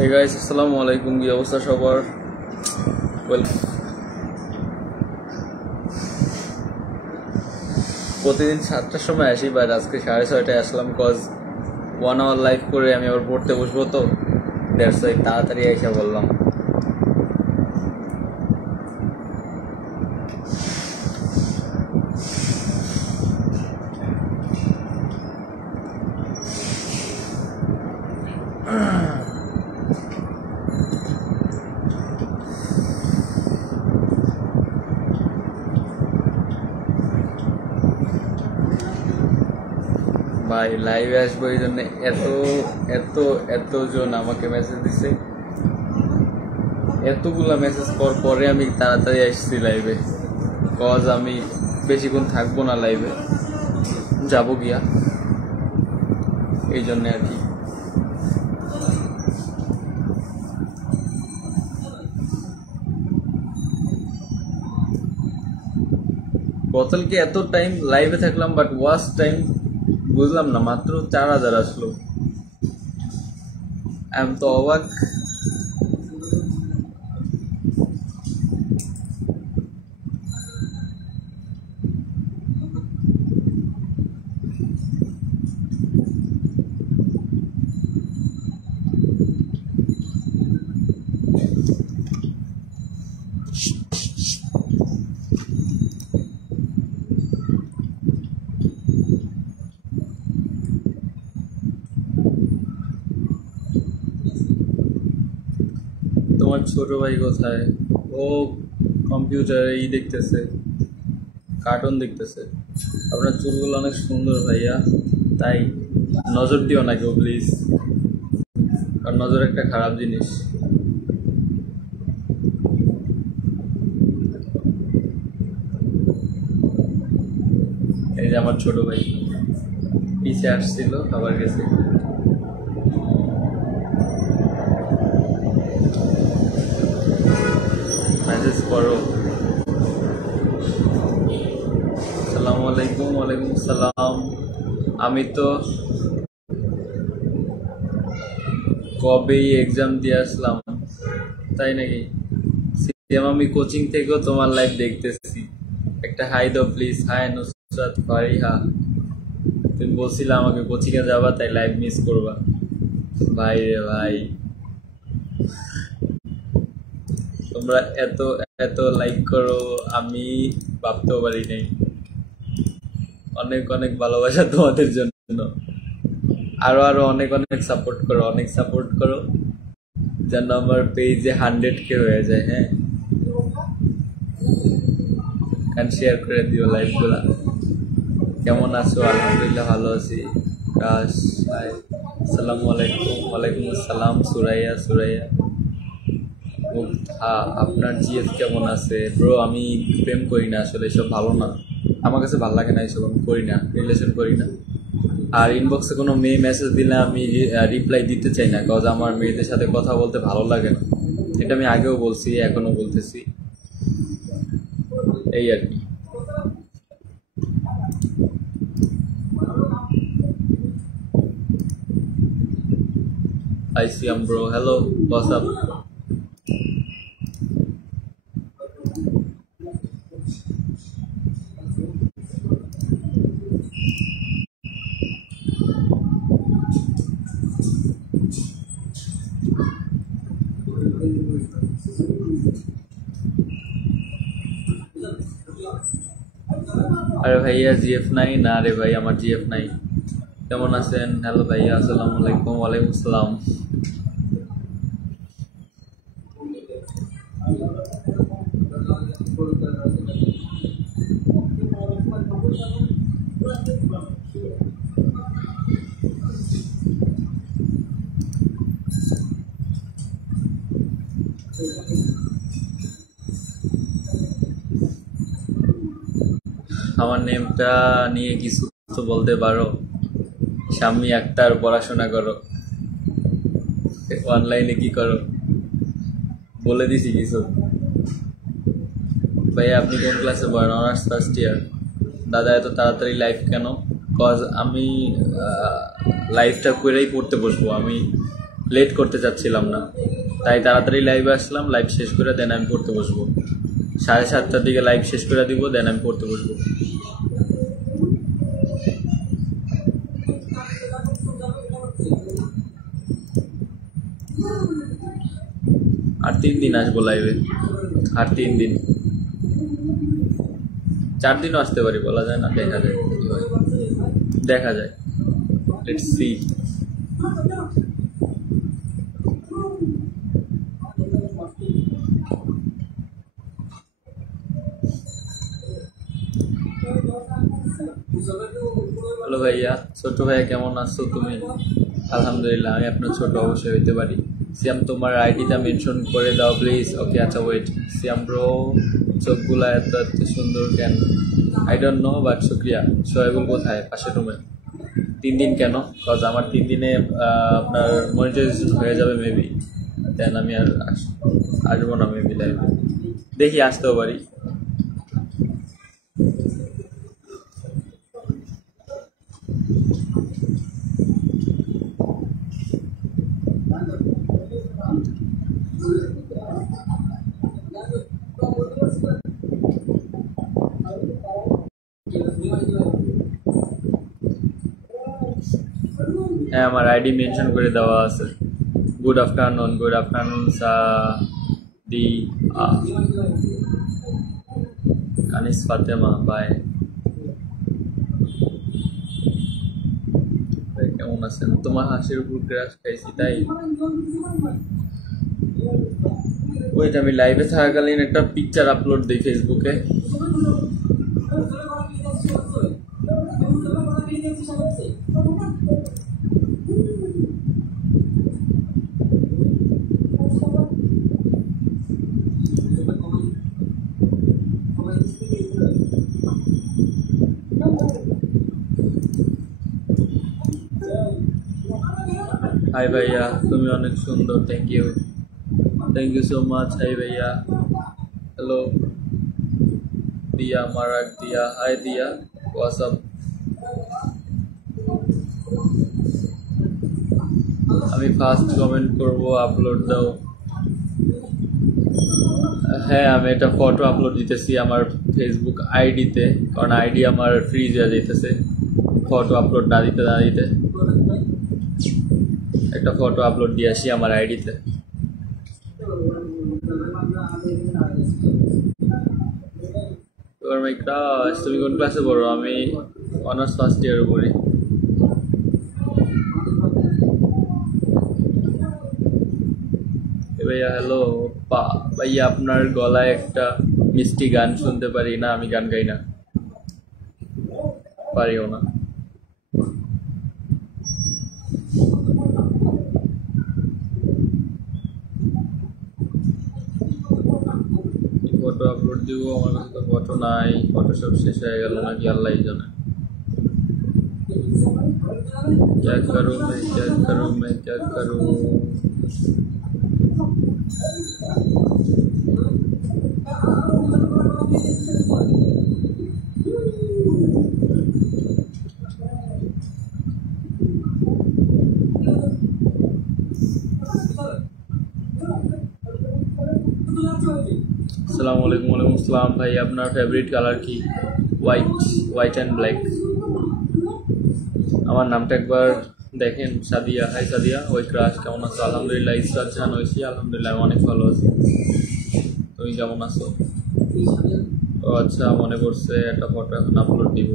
Hey guys, আসসালামু আলাইকুম। কি অবস্থা সবার? প্রতিদিন 7টার সময় আসি, বাট আজকে 6:30টায় আসলাম কজ 1 আওয়ার লাইভ করে আমি আবার পড়তে বসবো, তো দ্যাটস ওয়াই তাড়াতাড়ি এসে বললাম। ভাই লাইভে আসবো এই জন্য এত এত এতজন আমাকে মেসেজ দিছে, এতগুলা মেসেজ পরে আমি তাড়াতাড়ি আসছি লাইভে, কজ আমি বেশিক্ষণ থাকবো না লাইভে, যাবো গিয়া, এই জন্য আর কি। গতকালকে এত টাইম লাইভে থাকলাম, বাট ওয়াচ টাইম বুঝলাম না, মাত্র 4000 আসলো। আমি তো অবাক। তোমার ছোট ভাই কোথায়? ও কম্পিউটারে দেখতেছে, কার্টুন দেখতেছে। আপনার চুলগুলো অনেক সুন্দর ভাইয়া, তাই নজর দিও না কেউ প্লিজ, কারণ নজর একটা খারাপ জিনিস। এই যে আমার ছোট ভাই পিছে আসছিল, আবার গেছে। মেসেজ করো। আসসালামু আলাইকুম। ওয়ালাইকুম সালাম। আমি তো কবেই এক্সাম দিয়ে আসলাম। তাই নাকি? আমি কোচিং থেকেও তোমার লাইভ দেখতেছি। একটা হাই দাও প্লিজ। হাই নুসরাত ফারিহা। তুমি বলছিলে আমাকে কোচিং এ যাবা, তাই লাইভ মিস করবা। ভাই রে ভাই, তোমরা এত এত লাইক করো, আমি ভাবতেও পারি নাই। অনেক অনেক ভালোবাসা তোমাদের জন্য। আরো আরো অনেক অনেক সাপোর্ট করো, অনেক সাপোর্ট করো, যেন আমার পেজে 100K হয়ে যায়। হ্যাঁ, অ্যান্ড শেয়ার করে দিও লাইভ গুলা। কেমন আছো? আলহামদুলিল্লাহ ভালো আছি। আসসালামু আলাইকুম। ওয়ালাইকুম আসসালাম। সুরাইয়া মুগ্ধা, আপনার জিএফ কেমন আছে? ব্রো, আমি প্রেম করি না আসলে, এসব ভালো না, আমার কাছে ভালো লাগে না এসব, আমি করি না, রিলেশন করি না। আর ইনবক্সে কোনো মেয়ে মেসেজ দিলে আমি রিপ্লাই দিতে চাই না, কজ আমার মেয়েদের সাথে কথা বলতে ভালো লাগে না। এটা আমি আগেও বলছি, এখনো বলতেছি, এই আর কি। I see bro. Hello, what's up? আরে ভাইয়া জিএফ নাই? না রে ভাই, আমার জিএফ নাই। কেমন আছেন? হ্যালো ভাইয়া, আসসালামু আলাইকুম। ওয়ালাইকুম আসসালাম। আমার নেমটা নিয়ে কিছু তো বলতে পারো? শাম্মী আক্তার। পড়াশোনা করো? অনলাইনে কি করো? বলে দিছি কিছু। ভাইয়া আপনি কোন ক্লাসে পড়েন? Honours first year. দাদা এত তাড়াতাড়ি লাইভ কেন? কজ আমি লাইভটা করেই পড়তে বসবো। আমি লেট করতে চাচ্ছিলাম না, তাই তাড়াতাড়ি লাইভে আসলাম। লাইভ শেষ করে দেন আমি পড়তে বসবো। 7:30টার দিকে লাইভ শেষ করে দিব, দেন আমি পড়তে বসবো। আর 3 দিন আসবো লাইভে, আর 3 দিন, 4 দিনও আসতে পারি, বলা যায় না, দেখা যায়, দেখা যায়, লেটস সি। হ্যালো ভাইয়া, ছোট ভাইয়া কেমন আছো তুমি? আলহামদুলিল্লাহ, আমি আপনার ছোট অবশ্যই হইতে পারি। সিয়াম তোমার আইডিটা মেনশন করে দাও প্লিজ। ওকে আচ্ছা ওয়েট। সিয়াম ব্রো চোখগুলা এত এত সুন্দর কেন? আই ডোন্ট নো বাট শুক্রিয়া। শোয়েবুল কোথায়? পাশের রুমে। 3 দিন কেন? কজ আমার 3 দিনে আপনার মনিটাইজেশন হয়ে যাবে মেবি, দেন আমি আর আসবো না মেবি লাইভে, দেখি আসতেও পারি। হ্যাঁ, আমার আইডি মেনশন করে দেওয়া আছে। গুড আফটারনুন, গুড আফটারনুন দি আনিস ফাতেমা, বাই। কেমন আছেন? তোমার হাসির উপর ক্রাশ খাইছি তাই। ওইটা আমি লাইভে থাকাকালীন একটা পিকচার আপলোড দিই ফেসবুকে। হাই ভাইয়া, তুমি অনেক সুন্দর, thank you so much. Hi ভাইয়া, হ্যালো দিয়া মারাক দিয়া, হাই দিয়া, হোয়াটসঅ্যাপ। আমি ফার্স্ট কমেন্ট করব, আপলোড দাও। হ্যাঁ, আমি একটা ফটো আপলোড দিতেছি আমার ফেসবুক আইডিতে, কারণ আইডি আমার ফ্রিজ হয়ে যাইতেছে ফটো আপলোড না দিতে একটা ফটো আপলোড দিয়ে আসি আমার আইডিতে। তুমি কোন ক্লাসে পড়ো? আমি অনার্স ফার্স্ট ইয়ারে পড়ি। ভাইয়া হ্যালো ভাইয়া, আপনার গলায় একটা মিষ্টি গান শুনতে পারি না? আমি গান গাই না, পারিও না। ফটো আপলোড দিব, আমার কাছে তো ফটো নাই, ফটো সব শেষ হয়ে গেল নাকি আল্লাহ জানে। क्या करूं मैं, क्या करूं मैं, क्या करूं। আসসালামু আলাইকুম। ওয়ালাইকুম আসসালাম। ভাই আপনার ফেভারিট কালার কি? White and black. আমার নামটা একবার দেখেন, সাদিয়া। হাই সাদিয়া, ওই ক্রাশ কেমন আছো? আলহামদুলিল্লাহ। ইসরাত জাহান হয়েছি, আলহামদুলিল্লাহ আমি অনেক ভালো আছি। তুমি কেমন আছো? ও আচ্ছা, মনে করছে একটা ফটো এখন আপলোড দিব।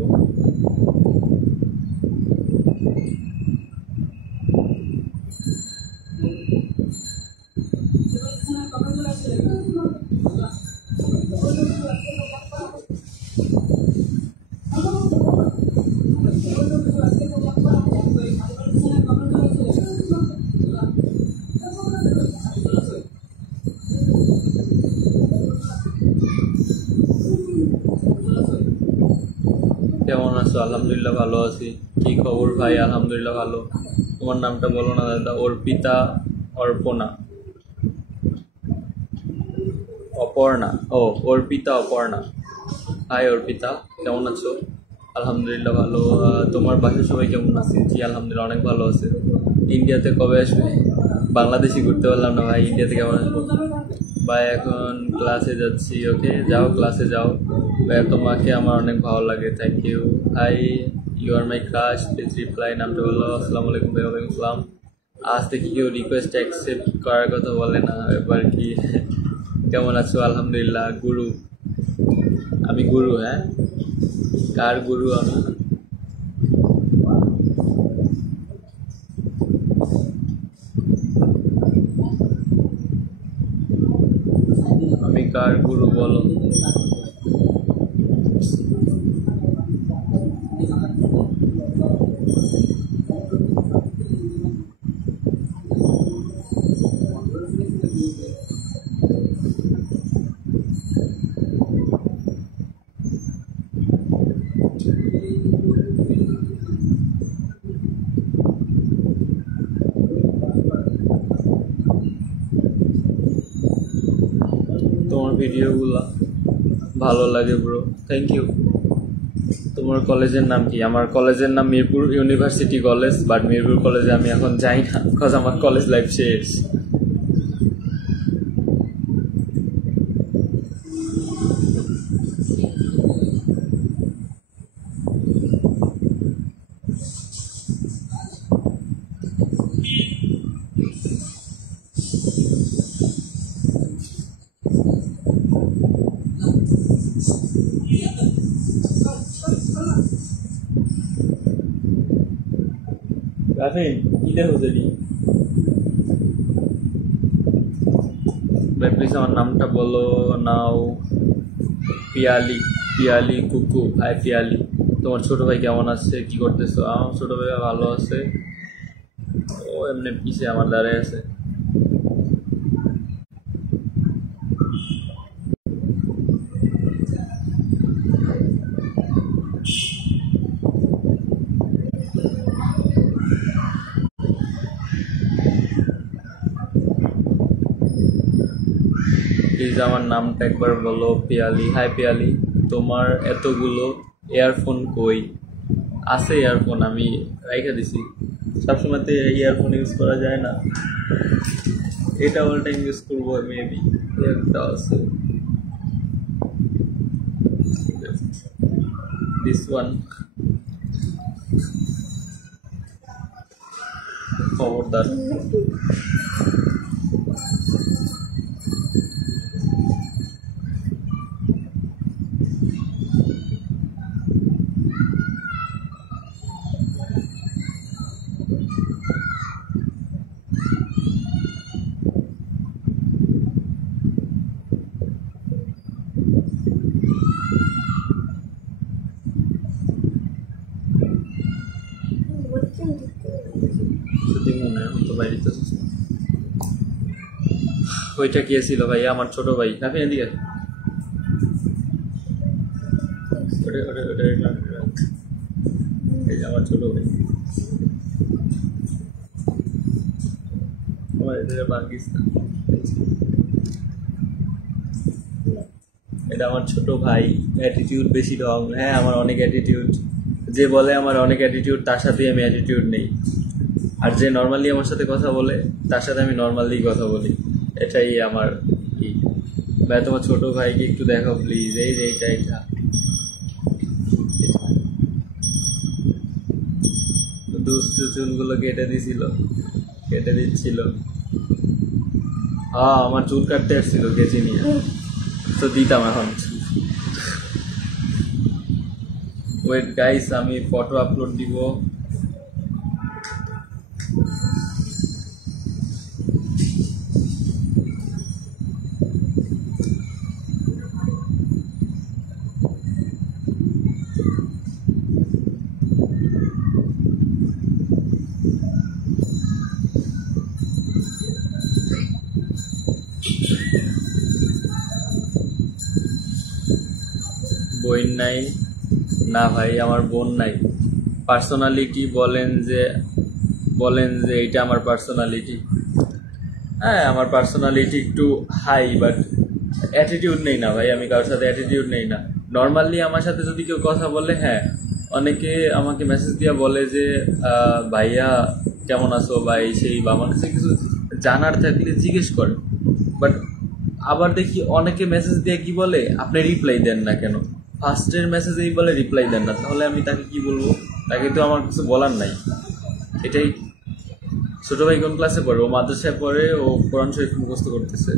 কেমন আছো? আলহামদুলিল্লাহ ভালো আছি। কি খবর ভাই? আলহামদুলিল্লাহ ভালো। তোমার নামটা বলো না দাদা। অর্পিতা, অর্পণা, অপর্ণা। ও অর্পিতা, অপর্ণা। হাই অর্পিতা, কেমন আছো? আলহামদুলিল্লাহ ভালো। তোমার বাসার সবাই কেমন আছে? জি আলহামদুলিল্লাহ অনেক ভালো আছে। ইন্ডিয়াতে কবে আসবে? বাংলাদেশি ঘুরতে পারলাম না ভাই, ইন্ডিয়া থেকে আবার আসবো ভাই। এখন ক্লাসে যাচ্ছি। ওকে যাও, ক্লাসে যাও ভাই। তোমাকে আমার অনেক ভালো লাগে, thank you. Hi, you are my crush, please reply. নামটা বললো। আসসালামু আলাইকুম ভাই। ওয়ালাইকুম আসসালাম। আজ থেকে কেউ রিকোয়েস্ট অ্যাকসেপ্ট করার কথা বলে না, এবার কি? কেমন আছো? আলহামদুলিল্লাহ। গুরু, আমি গুরু। হ্যাঁ, কার গুরু? আমি কার গুরু বলো? তোমার ভিডিওগুলো ভালো লাগে ব্রো, থ্যাংক ইউ। তোমার কলেজের নাম কি? আমার কলেজের নাম Mirpur university college, but Mirpur কলেজে আমি এখন যাই না, বিকজ আমার কলেজ লাইফ শেষ। রাফিন কি দেখো যদি ভাই, প্লিজ আমার নামটা বলো নাও। পিয়ালি, পিয়ালি কুকু। হাই পিয়ালি। তোমার ছোট ভাই কেমন আছে? কি করতেছো? আমার ছোট ভাই ভালো আছে, ও এমনি পিছে আমার দাঁড়ায় আছে। প্লিজ আমার নামটা একবার বলো। পিয়ালি। হাই পিয়ালি। তোমার এতগুলো ইয়ারফোন কই? আছে ইয়ারফোন, আমি রেখে দিছি। সবসময় তো ইয়ারফোন ইউজ করা যায় না, এটা অল টাইম ইউজ করবো মেবি। একটা আছে, দিস ওয়ান। খবরদার। শুটিং মনে হয়, এখন তো বাড়িতে। ওইটা কে ছিল ভাই? আমার ছোট ভাই। আপনি এদিকে, এই যে আমার ছোট ভাই, আমার এটা পাকিস্তান। এটা আমার ছোট ভাই, অ্যাটিটিউড বেশি ঢং। হ্যাঁ, আমার অনেক অ্যাটিটিউড। যে বলে আমার অনেক অ্যাটিটিউড, তার সাথেই আমি অ্যাটিটিউড নেই। আর যে নর্মালি আমার সাথে কথা বলে, তার সাথে আমি নর্মালি কথা বলি। এটাই আমার কি। ভাই তোমার ছোট ভাইকে একটু দেখাও প্লিজ। এই যে এইটা দুষ্টু চুলগুলো কেটে দিচ্ছিল। হ্যাঁ, আমার চুল কাটতে আসছিল কেচি নিয়ে, তো দিতাম এখন। ওয়েট গাইস, আমি ফটো আপলোড দিব। বোন নাই? না ভাই, আমার বোন নাই। পার্সোনালিটি বলেন যে এটা আমার পার্সোনালিটি। হ্যাঁ, আমার পার্সোনালিটি একটু হাই, বাট অ্যাটিটিউড নেই না ভাই। আমি কারোর সাথে অ্যাটিটিউড নেই না। নর্মালি আমার সাথে যদি কেউ কথা বলে, হ্যাঁ, অনেকে আমাকে মেসেজ দিয়ে বলে যে ভাইয়া কেমন আছো, বা এই সেই, বা আমার কাছে কিছু জানার থাকলে জিজ্ঞেস করেন। বাট আবার দেখি অনেকে মেসেজ দিয়ে কি বলে, আপনি রিপ্লাই দেন না কেন, ফার্স্টের মেসেজেই বলে রিপ্লাই দেন না, তাহলে আমি তাকে কি বলবো? তাকে তো আমার কিছু বলার নাই। এটাই। ছোট ভাই কোন ক্লাসে পড়ে? ও মাদ্রাসায় পড়ে, ও কোরআন শরীফ মুখস্থ করতেছে।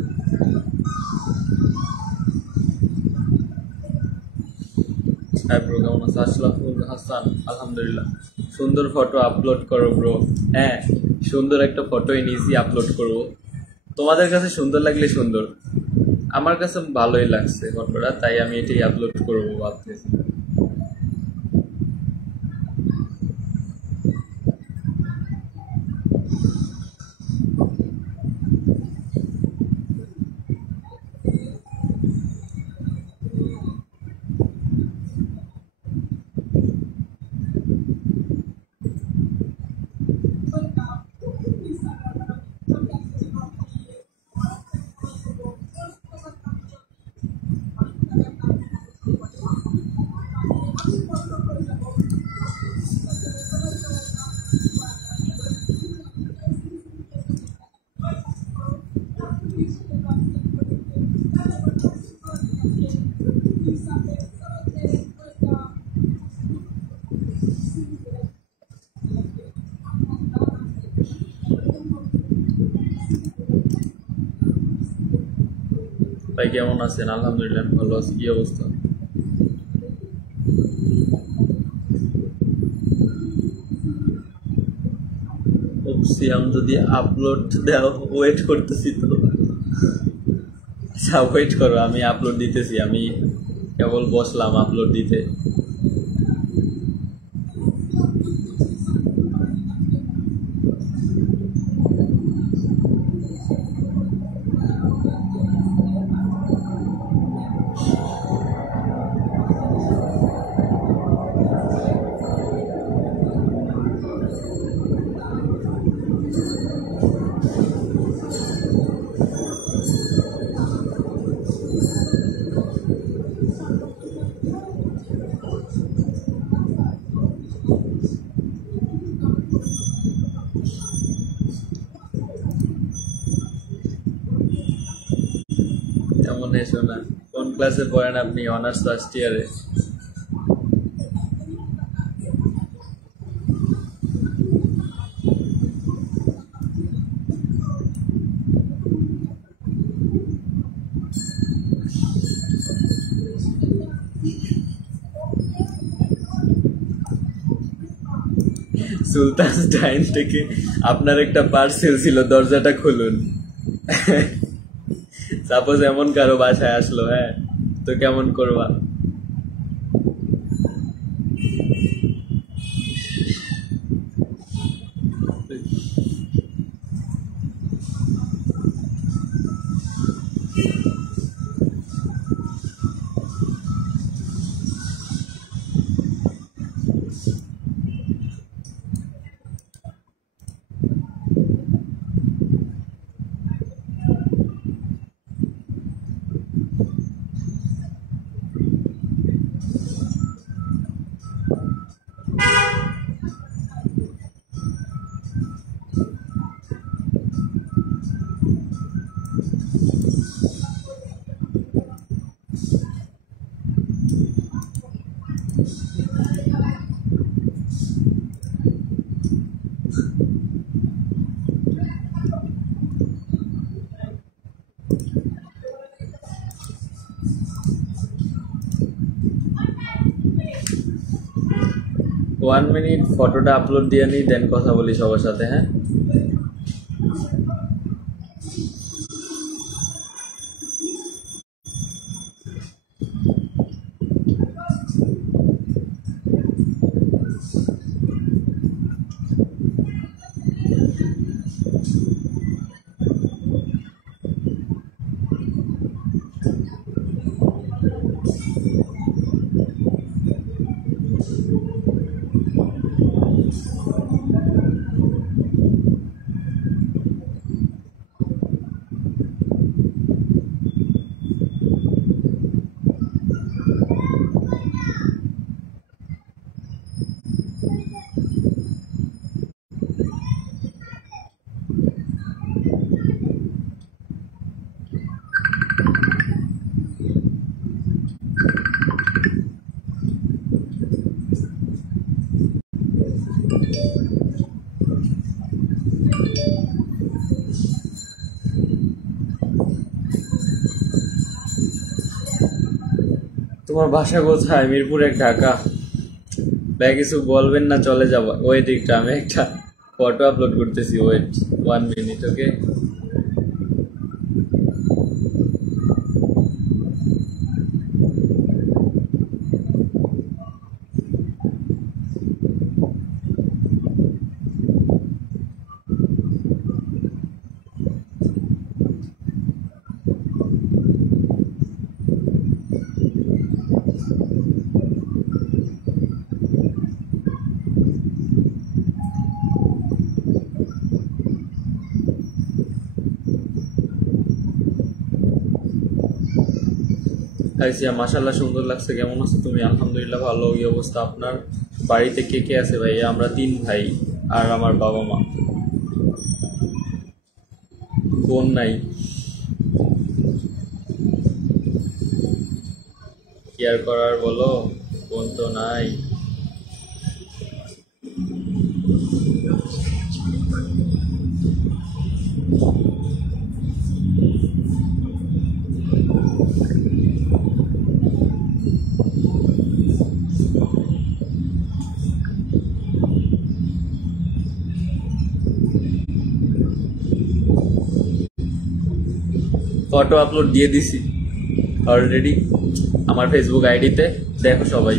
হ্যাঁ ব্রো, কেমন আছে? আশরাফুল হাসান, আলহামদুলিল্লাহ। সুন্দর ফটো আপলোড করো ব্রো। হ্যাঁ, সুন্দর একটা ফটোই নিয়েছি, আপলোড করব। তোমাদের কাছে সুন্দর লাগলে সুন্দর, আমার কাছে ভালোই লাগছে ফটোটা, তাই আমি এটাই আপলোড করবো ভাবতেছি। ভাই কেমন আছেন? আলহামদুলিল্লাহ আমি ভালো আছি। কি অবস্থা? সিয়াম যদি আপলোড দাও, ওয়েট করতেছি তো। আচ্ছা ওয়েট করো, আমি আপলোড দিতেছি। আমি কেবল বসলাম আপলোড দিতে। 'এমন এসো না'। কোন ক্লাসে পড়েন আপনি? অনার্স ফার্স্ট ইয়ারে। সুলতান ডাইন থেকে আপনার একটা পার্সেল ছিল, দরজাটা খুলুন। সাপোজ এমন কারো বাসায় আসলো, হ্যাঁ, তো কেমন করবা? 1 মিনিট ফটোটা আপলোড দিয়ে নিই, দেন কথা বলি সবার সাথে, হ্যাঁ। তোমার বাসা কোথায়? মিরপুর এক, ঢাকা। ভাই কিছু বলবেন না, চলে যাবো। ওয়েট একটু, আমি একটা ফটো আপলোড করতেছি, ওয়েট 1 মিনিট। ওকে, হাইসিয়া মাশাল্লাহ সুন্দর লাগছে। কেমন আছো তুমি? আলহামদুলিল্লাহ ভালো। এই অবস্থা। আপনার বাড়িতে কে কে আছে ভাই? আমরা 3 ভাই আর আমার বাবা মা। বোন নাই। কি আর করার বলো, বোন তো নাই। ফটো আপলোড দিয়ে দিছি অলরেডি আমার ফেসবুক আইডিতে, দেখো সবাই।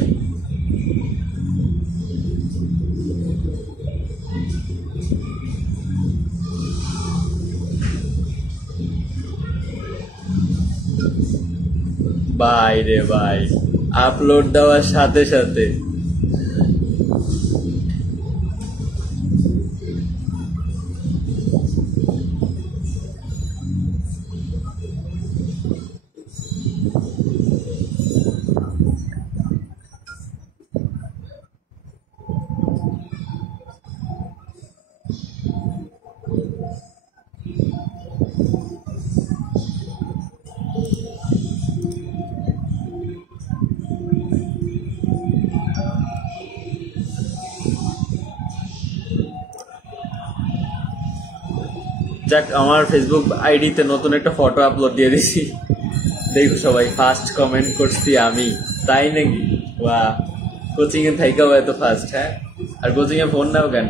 ভাই রে ভাই, আপলোড দেওয়ার সাথে সাথে যাক, আমার ফেসবুক আইডিতে নতুন একটা ফটো আপলোড দিয়ে দিছি, দেখো সবাই। ফার্স্ট কমেন্ট করছি আমি, তাই নাকি? ওয়া, কোচিং এ থাইকাও এত ফার্স্ট? হ্যাঁ, আর কোচিং এ ফোন নাও কেন?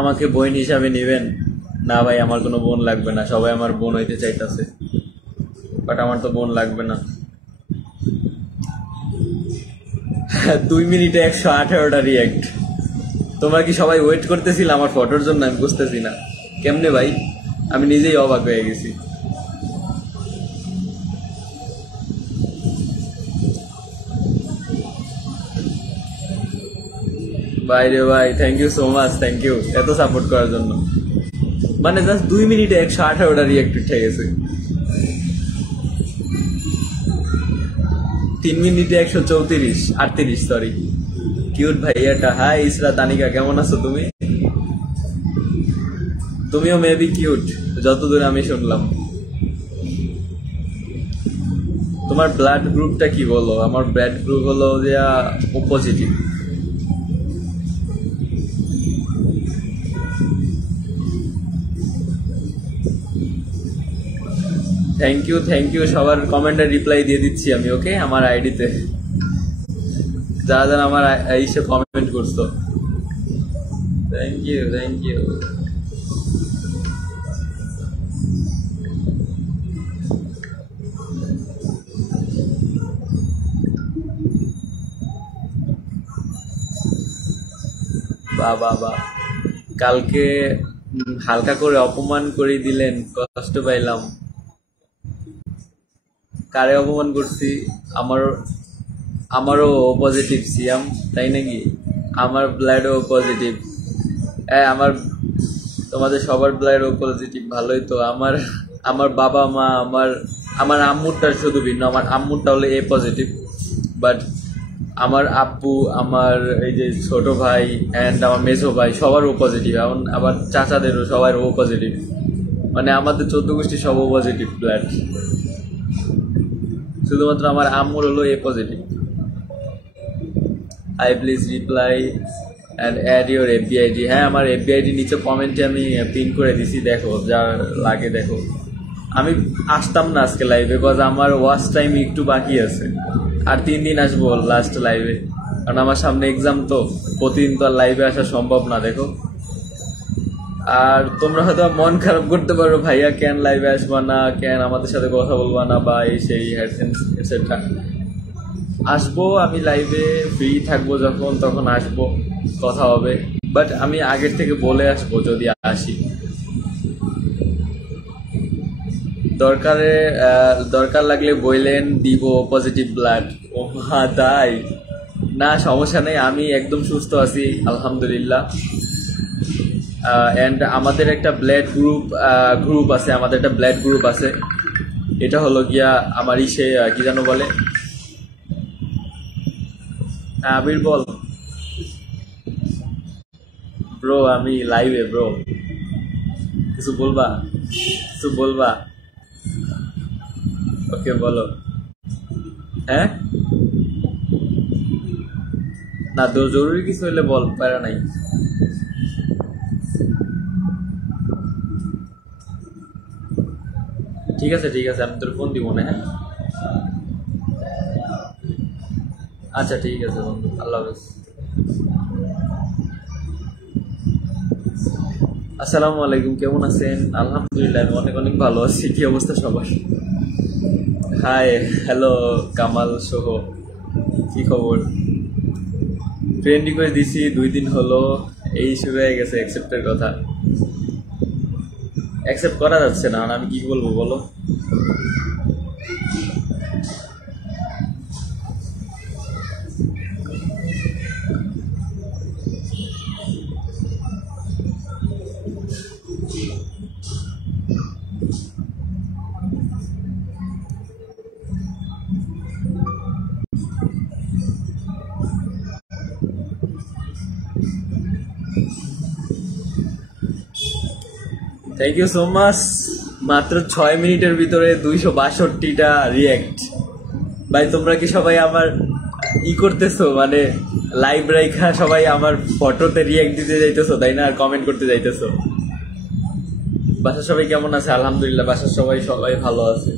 আমাকে বোন হিসাবে নিবেন? না ভাই, আমার কোনো বোন লাগবে না। সবাই আমার বোন হইতে চাইতেছে, বাট আমার তো বোন লাগবে না। 2 মিনিটে 118টা রিয়াক্ট। তোমরা কি সবাই ওয়েট করতেছিল আমার ফটোর জন্য? আমি বুঝতেছি না কেমনে ভাই, আমি নিজেই অবাক হয়ে গেছি। ভাই রে ভাই, thank you so much, thank you এত সাপোর্ট করার জন্য। মানে জাস্ট 2 মিনিটে 118টা রিয়াক্ট উঠে গেছে। 3 মিনিটে 134, সরি। কিউট ভাইয়াটা। হাই ইসরা তানিকা, কেমন আছো তুমি? তুমিও মেবি কিউট, যতদূর আমি শুনলাম। তোমার ব্লাড গ্রুপটা কি বলো? আমার ব্লাড গ্রুপ হলো যে ও পজিটিভ। থ্যাংক ইউ সবার কমেন্টের রিপ্লাই দিয়ে দিচ্ছি আমি, ওকে? আমার আইডিতে যারা যারা আমার ইসে কমেন্ট করছো, থ্যাংক ইউ। বাহ, কালকে হালকা করে অপমান করে দিলেন, কষ্ট পাইলাম। কারে অপমান করছি? আমারও পজিটিভ সিয়াম, তাই নাকি? আমার ব্লাডও পজিটিভ। হ্যাঁ, তোমাদের সবার ব্লাডও পজিটিভ, ভালোই তো। আমার বাবা মা, আমার আম্মুরটা শুধু ভিন্ন। আমার আম্মুরটা হলো এ পজিটিভ, বাট আমার আব্বু, আমার এই যে ছোট ভাই অ্যান্ড আমার মেজো ভাই সবারও পজিটিভ, এখন আবার চাচাদেরও সবার ও পজিটিভ। মানে আমাদের 14 গোষ্ঠী সব ও পজিটিভ ব্লাড, শুধুমাত্র আমার আম্মুর হলো A positive. I please reply and add your FBID. হ্যাঁ, আমার এফবিআইডি নিচে কমেন্টে আমি পিন করে দিছি, দেখো যা লাগে দেখো। আমি আসতাম না আজকে লাইভে, বিকজ আমার ওয়াচ টাইম একটু বাকি আছে, আর 3 দিন আসবো লাস্ট লাইভে, কারণ আমার সামনে এক্সাম, তো প্রতিদিন তো আর লাইভে আসা সম্ভব না। দেখো, আর তোমরা হয়তো মন খারাপ করতে পারো, ভাইয়া কেন লাইভে আসবা না, কেন আমাদের সাথে কথা বলবা না, বা এই সেই হ্যাডসেন্স এটসেট্রা। আসবো আমি লাইভে, ফ্রি থাকবো যখন তখন আসবো, কথা হবে, বাট আমি আগের থেকে বলে আসবো যদি আসি। দরকার লাগলে বললেন, দিব পজিটিভ ব্লাড। ও মা, তাই? না, সমস্যা নেই, আমি একদম সুস্থ আছি আলহামদুলিল্লাহ। অ্যান্ড আমাদের একটা ব্লাড গ্রুপ আছে, আমাদের একটা ব্লাড গ্রুপ আছে। এটা হলো গিয়া আমার ইসে কি যেন বলে, আবির বল। ব্রো আমি লাইভে, ব্রো কিছু বলবা? ওকে বলো। হ্যাঁ, না তো জরুরি কিছু হলে বল, প্যারা নাই। ঠিক আছে, আমি তোর ফোন দিব না। হ্যাঁ, আচ্ছা ঠিক আছে বন্ধু, আল্লাহ হাফেজ। আসসালামু আলাইকুম, কেমন আছেন? আলহামদুলিল্লাহ আমি অনেক অনেক ভালো আছি। কি অবস্থা সবার? হাই, হ্যালো কামাল সহ, কি খবর? ফ্রেন্ড রিকোয়েস্ট দিছি 2 দিন হলো, এই শুরু হয়ে গেছে অ্যাকসেপ্টের কথা। অ্যাকসেপ্ট করা যাচ্ছে না, আমি কি বলবো বলো? Thank you so much. মাত্র 6 মিনিটের ভিতরে 262টা রিয়াক্ট। ভাই তোমরা কি সবাই আমার করতেছো, মানে লাইভ রাইখা সবাই আমার ফটোতে রিয়াক্ট দিতে যাইতেছো, তাই না? আর কমেন্ট করতে যাইতেছো। বাসার সবাই কেমন আছে? আলহামদুলিল্লাহ, বাসার সবাই ভালো আছে।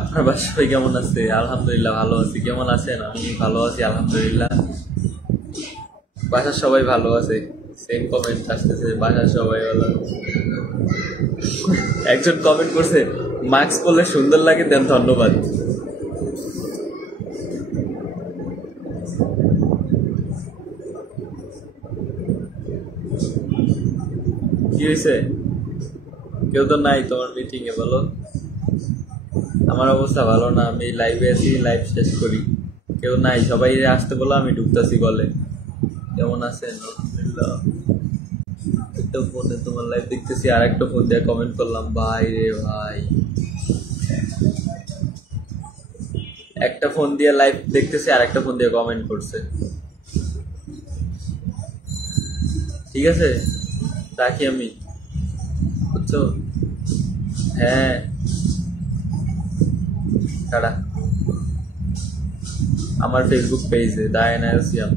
আপনার বাসার সবাই কেমন আছে? আলহামদুলিল্লাহ ভালো আছি। কেমন আছেন? আমি ভালো আছি আলহামদুলিল্লাহ। বাসার সবাই ভালো আছে। সেম কমেন্ট আসতেছে, বাসার সবাই ভালো। একজন কমেন্ট করছে, মাস্ক পরলে সুন্দর লাগে, দেন ধন্যবাদ। কি হয়েছে? কেউ তো নাই তোমার মিটিং এ, বলো। আমার অবস্থা ভালো না, আমি লাইভে আছি, লাইভ শেষ করি, কেউ নাই, সবাই আসতে বলো, আমি ঢুকতেছি বলে। কেমন আছেন? আলহামদুলিল্লাহ। একটা ফোনে তোমার লাইভ দেখতেছি, আর একটা ফোন দিয়ে কমেন্ট করলাম, ভাই রে ভাই। একটা ফোন দিয়ে লাইভ দেখতেছি, আর একটা ফোন দিয়ে কমেন্ট করছে। ঠিক আছে, রাখি আমি, বুঝছো? হ্যাঁ, টাটা। আমার ফেসবুক পেজে দায়না সিয়াম।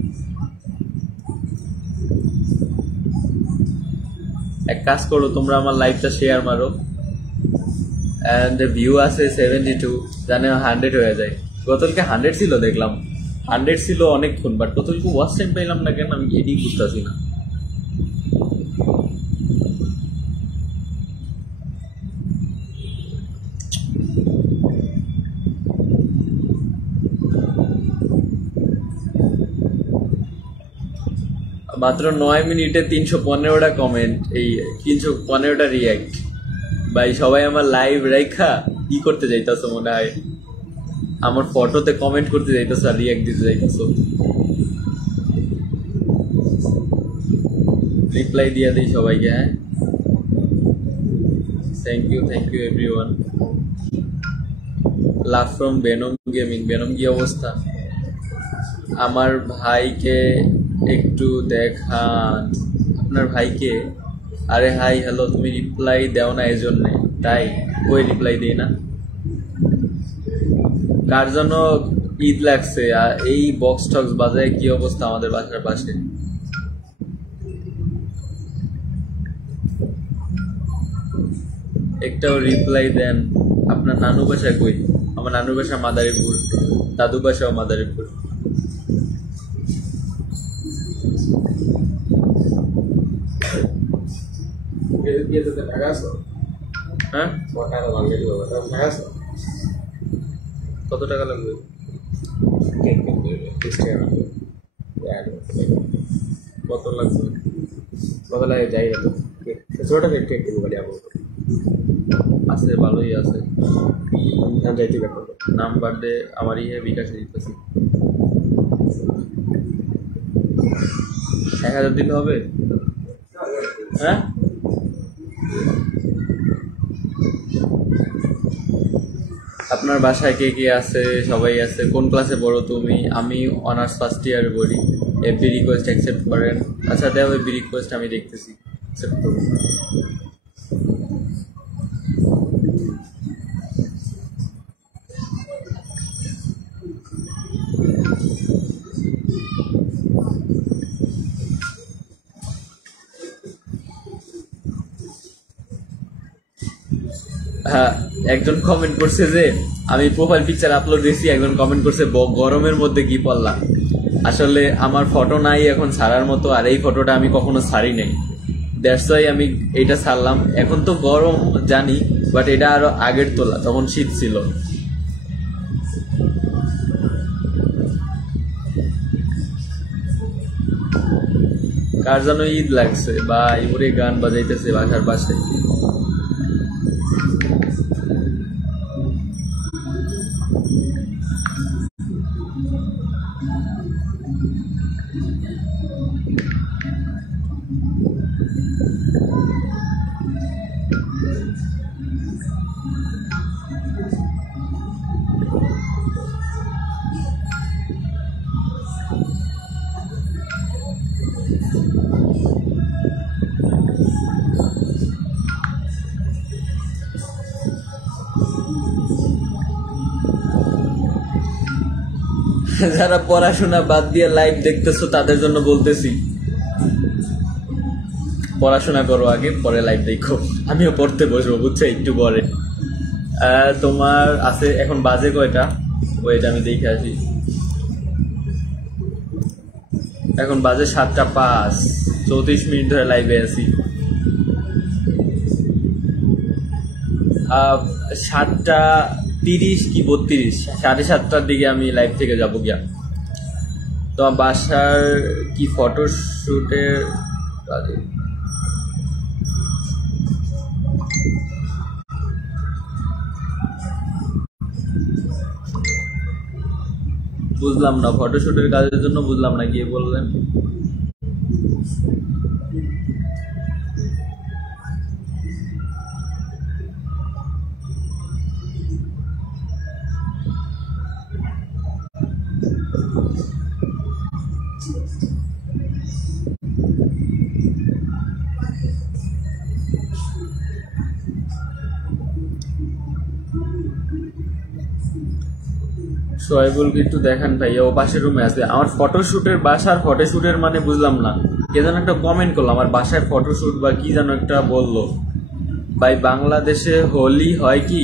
এক কাজ করো, তোমরা আমার লাইভটা শেয়ার মারো, অ্যান্ড ভিউ আছে 72, জানে 100 হয়ে যায়। গতকালকে 100 ছিল, দেখলাম 100 ছিল অনেকক্ষণ, বাট গতকালকে ওয়াচ টাইম পাইলাম না কেন, আমি এটি বুঝতেছি না। মাত্র 9 মিনিটে 315টা কমেন্ট, এই 315টা রিয়াক্ট। ভাই সবাই আমার লাইভ রেখা কি করতে যাইতেছো? মনে হয় আমার ফটোতে কমেন্ট করতে যাইতেছো আর রিয়াক্ট দিতে যাইতেছো। রিপ্লাই দিয়ে দিই সবাইকে। হ্যাঁ, thank you everyone. Love from Venom gaming. Venom, কি অবস্থা? আমার ভাইকে একটু দেখান। আপনার ভাইকে? আরে হাই হ্যালো, তুমি রিপ্লাই দাও না এই জন্যে, তাই কই রিপ্লাই দিই না। কার জন্য ঈদ লাগছে? আর এই বক্স টক্স বাজায় কি অবস্থা আমাদের বাসার পাশে? একটাও রিপ্লাই দেন। আপনার নানু বাসা কই? আমার নানুর বাসা মাদারীপুর, দাদু বাসাও মাদারীপুর। হ্যাঁ, কত টাকা লাগবে? কত লাগবে? কত লাগে যাই না তো, ছোটটা একটু একটু বলি আছে, ভালোই আছে। যাইতে ব্যাপার নাম্বার দে, আমার ইয়ে বিকাশে দিতেছি। 1000 দিলে হবে? হ্যাঁ, আপনার বাসায় কে কে আছে? সবাই আছে। কোন ক্লাসে পড়ো তুমি? আমি অনার্স ফার্স্ট ইয়ারে পড়ি। এফবি রিকোয়েস্ট অ্যাকসেপ্ট করেন? আচ্ছা দেও এফবি রিকোয়েস্ট, আমি দেখতেছি, অ্যাকসেপ্ট করুন। হ্যাঁ, একজন কমেন্ট করছে যে আমি প্রোফাইল পিকচার আপলোড দিয়েছি, একজন কমেন্ট করছে গরমের মধ্যে কি পড়লাম। আসলে আমার ফটো নাই এখন ছাড়ার মতো, আর এই ফটোটা আমি কখনো ছাড়ি নাই, দ্যাটস ওয়াই আমি এটা ছাড়লাম। এখন তো গরম জানি, বাট এটা আরো আগের তোলা, তখন শীত ছিল। কার যেন ঈদ লাগছে বা ইউরে গান বাজাইতেছে বাসার পাশে। যারা পড়াশোনা বাদ দিয়ে লাইভ দেখতেছো তাদের জন্য বলতেছি, পড়াশোনা করো আগে, পরে লাইভ দেখো। আমিও পড়তে বসবো, বুঝছো, একটু পরে। তোমার আছে এখন বাজে কয়টা? ওইটা আমি দেখে আসি। এখন বাজে 7:05, 34 মিনিট ধরে লাইভে আছি। 7:30 কি 32, 7:30টার দিকে আমি লাইভ থেকে যাবো গিয়া। তো বাসার কি ফটোশুটের বুঝলাম না, ফটোশুটের কাজের জন্য বুঝলাম না, গিয়ে বললেন। শোয়েবুলকে একটু দেখান ভাইয়া, ও পাশের রুমে আছে। আমার ফটোশুটের বাসার ফটোশুটের মানে বুঝলাম না, কে যেন একটা কমেন্ট করলো আমার বাসায় ফটোশুট বা কি যেন একটা বললো। ভাই বাংলাদেশে হোলি হয় কি?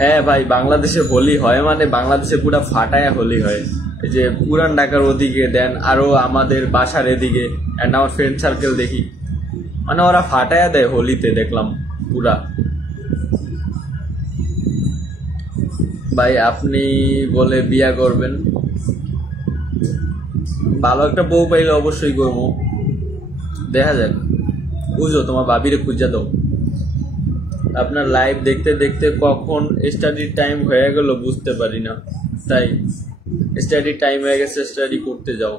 হ্যাঁ ভাই, বাংলাদেশে হোলি হয়, মানে বাংলাদেশে পুরা ফাটায়া হোলি হয়। এই যে পুরান ঢাকার ওদিকে দেন, আরো আমাদের বাসার এদিকে, অ্যান্ড আমার ফ্রেন্ড সার্কেল দেখি, মানে ওরা ফাটায়া দেয় হোলিতে, দেখলাম পুরা। ভাই আপনি বলে বিয়া করবেন, ভালো একটা বউ পাইলে অবশ্যই করবো, দেখা যাক। বুঝো, তোমার ভাবিরে খুঁজা দাও। আপনার লাইভ দেখতে দেখতে কখন স্টাডির টাইম হয়ে গেল বুঝতে পারি না, তাই স্টাডি টাইম হয়ে গেছে, স্টাডি করতে যাও।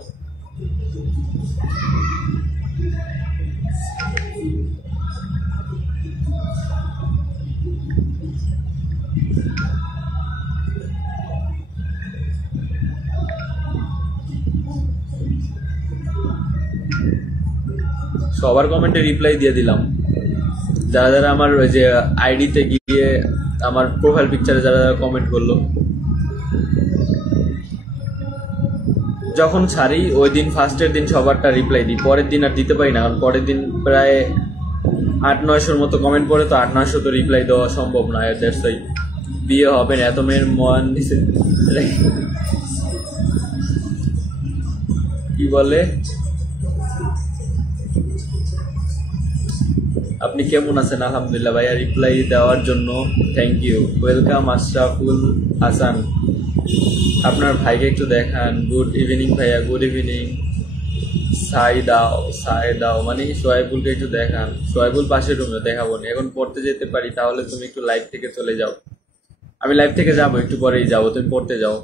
সবার কমেন্টে রিপ্লাই দিয়ে দিলাম। যারা যারা আমার ওই যে আইডিতে গিয়ে আমার প্রোফাইল পিকচারে যারা যারা কমেন্ট করলো, যখন ছাড়ি ওই দিন ফার্স্টের দিন সবারটা রিপ্লাই দিই, পরের দিন আর দিতে পারি না, কারণ পরের দিন প্রায় 800-900 মতো কমেন্ট পড়ে, তো 800-900 তো রিপ্লাই দেওয়া সম্ভব না। দ্যাটস ওয়াই বিয়ে হবে না, এত মেয়ের মন দিছে। কি বলে, আপনি কেমন আছেন? আলহামদুলিল্লাহ ভাইয়া, রিপ্লাই দেওয়ার জন্য thank you. Welcome Ashraful Hasan, আপনার ভাইকে একটু দেখান। গুড ইভিনিং ভাইয়া, গুড ইভিনিং। সাই দাও মানে সোয়াইবুলকে একটু দেখান। সোয়াইবুল পাশের রুমে, দেখাবো না, এখন পড়তে যেতে পারি, তাহলে তুমি একটু লাইভ থেকে চলে যাও। আমি লাইভ থেকে যাবো, একটু পরেই যাবো, তুমি পড়তে যাও।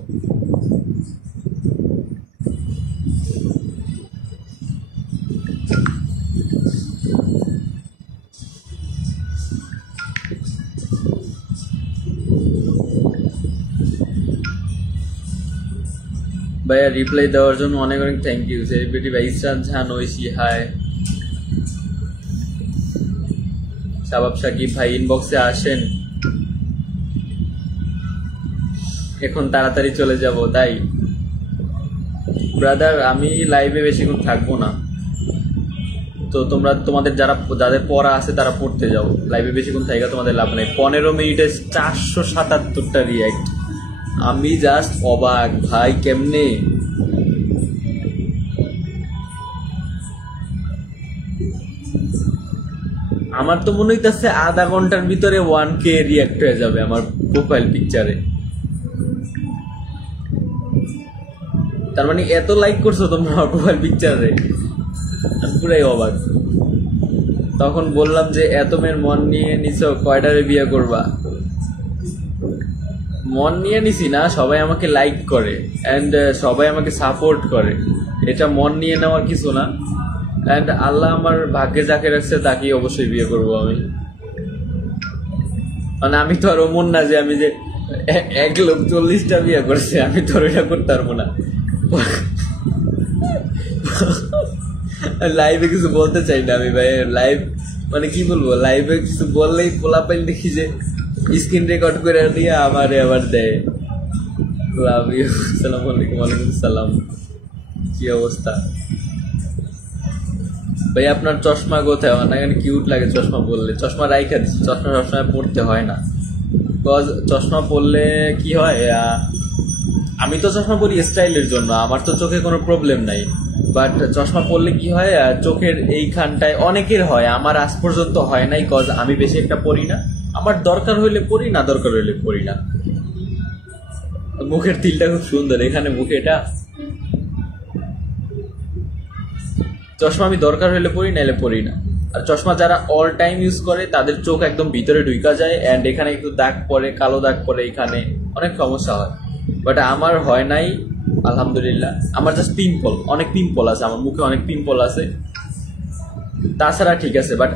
ভাইয়া রিপ্লাই দেওয়ার জন্য অনেক অনেক থ্যাংক ইউ। সেলিব্রিটি ভাই ইসরাত জাহান ঐশী, হাই। শাবাব সাকিব ভাই, ইনবক্সে আসেন, এখন তাড়াতাড়ি চলে যাব। তাই ব্রাদার আমি লাইভে বেশিক্ষণ থাকবো না, তো তোমরা তোমাদের যাদের পড়া আছে তারা পড়তে যাও, লাইভে বেশিক্ষণ থাকা তোমাদের লাভ নেই। 15 মিনিটে 477টা রিয়াক্ট, আমি জাস্ট অবাক ভাই, কেমনে? আমার তো মনে হইতেছে আধা ঘন্টার ভিতরে 1K রিয়াক্ট হয়ে যাবে আমার প্রোফাইল পিকচারে। তার মানে এত লাইক করছো তোমরা আমার প্রোফাইল পিকচারে, আমি পুরাই অবাক। তখন বললাম যে এত মেয়ের মন নিয়ে নিছো, কয়টারে বিয়ে করবা? মন নিয়ে নিছি না, সবাই আমাকে লাইক করে অ্যান্ড সবাই আমাকে সাপোর্ট করে, এটা মন নিয়ে নেওয়ার কিছু না। অ্যান্ড আল্লাহ আমার ভাগ্যে যাকে রাখছে তাকেই অবশ্যই বিয়ে করবো আমি। মানে আমি তো আর মন না যে আমি যে এক লোক 40টা বিয়ে করছে, আমি তো এটা করতে পারবো না। লাইভে কিছু বলতে চাই না আমি ভাই, লাইভ মানে কি বলবো, লাইভে কিছু বললেই পোলাপাইল দেখি যে স্ক্রিন রেকর্ড করে দিয়ে আমারে আবার দেয়। লাভ ইউ, আসসালামু আলাইকুম। ওয়ালাইকুম সালাম, কি অবস্থা ভাই? আপনার চশমা কোথায়? আমার না এখানে কিউট লাগে চশমা পরলে। চশমা রাইখা দিচ্ছি, চশমা সবসময় পড়তে হয় না, বিকজ চশমা পরলে কি হয়, আমি তো চশমা পরি স্টাইলের জন্য, আমার তো চোখে কোনো প্রবলেম নাই, বাট চশমা পরলে কি হয় চোখের এইখানটায় অনেকের হয়, আমার আজ পর্যন্ত হয় নাই, কজ আমি বেশি একটা পরি না, আমার দরকার হইলে পরি, না দরকার হইলে পরি না। মুখের তিলটা খুব সুন্দর এখানে মুখে, এটা চশমা আমি দরকার হইলে পরি, নাইলে পরি না। আর চশমা যারা অল টাইম ইউজ করে তাদের চোখ একদম ভিতরে ঢুকা যায়, অ্যান্ড এখানে একটু দাগ পড়ে, কালো দাগ পড়ে, এখানে অনেক সমস্যা হয়, বাট আমার হয় নাই আলহামদুলিল্লাহ। আমার জাস্ট পিম্পল, অনেক পিম্পল আছে আমার মুখে, অনেক পিম্পল আছে, তাছাড়া ঠিক আছে। বাট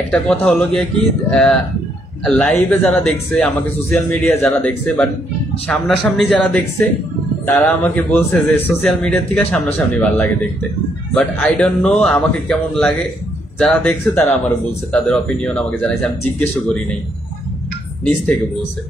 একটা কথা হলো গিয়ে কি, লাইভে যারা দেখছে আমাকে, সোশ্যাল মিডিয়া যারা দেখছে, বাট সামনাসামনি যারা দেখছে তারা আমাকে বলছে যে সোশ্যাল মিডিয়ার থেকে সামনাসামনি ভালো লাগে দেখতে, বাট আই ডোন্ট নো আমাকে কেমন লাগে। যারা দেখছে তারা আমারও বলছে, তাদের অপিনিয়ন আমাকে জানাইছে, আমি জিজ্ঞেসও করি নাই, নিজ থেকে বলছে।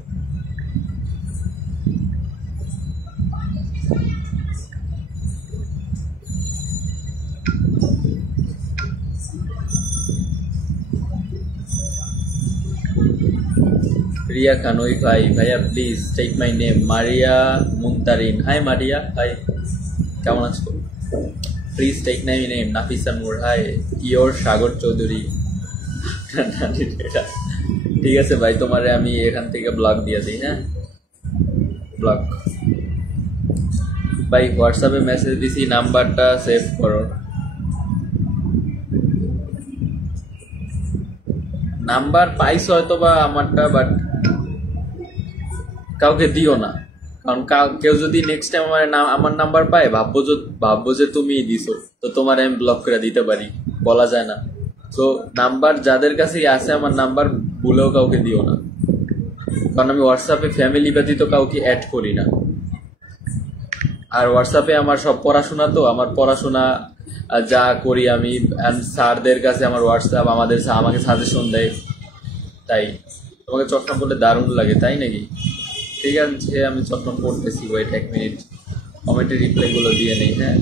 রিয়া খান ওই ভাই ভাইয়া please take my name Maria Muntarin hi Maria hi কেমন আছো please take my name Nafisa Noor hi your Sagar Chowdhury ঠিক আছে ভাই তোমারে আমি এখান থেকে ব্লক দিয়ে দিই হ্যাঁ ব্লক ভাই হোয়াটসঅ্যাপে মেসেজ দিছি নাম্বারটা সেভ করো নাম্বার পাইছো হয়তো বা আমারটা বাট কাউকে দিও না কারণ কেউ যদি নেক্সট টাইম আমার নাম্বার পায় ভাববো যে তুমি দিছো তো তোমার আমি ব্লক করে দিতে পারি বলা যায় না তো নাম্বার যাদের কাছেই আছে আমার নাম্বার ভুলেও কাউকে দিও না কারণ আমি হোয়াটসঅ্যাপে ফ্যামিলি ব্যতীত কাউকে অ্যাড করি না আর হোয়াটসঅ্যাপে আমার সব পড়াশোনা তো আমার পড়াশোনা যা করি আমি স্যারদের কাছে আমার হোয়াটসঅ্যাপ আমাকে সাজেশন দেয় তাই তোমাকে চশমা পড়লে দারুণ লাগে তাই নাকি ঠিক আছে আমি চশমা পড়তেছি ওয়েট 1 মিনিট কমেন্টের রিপ্লাইগুলো দিয়ে নেই হ্যাঁ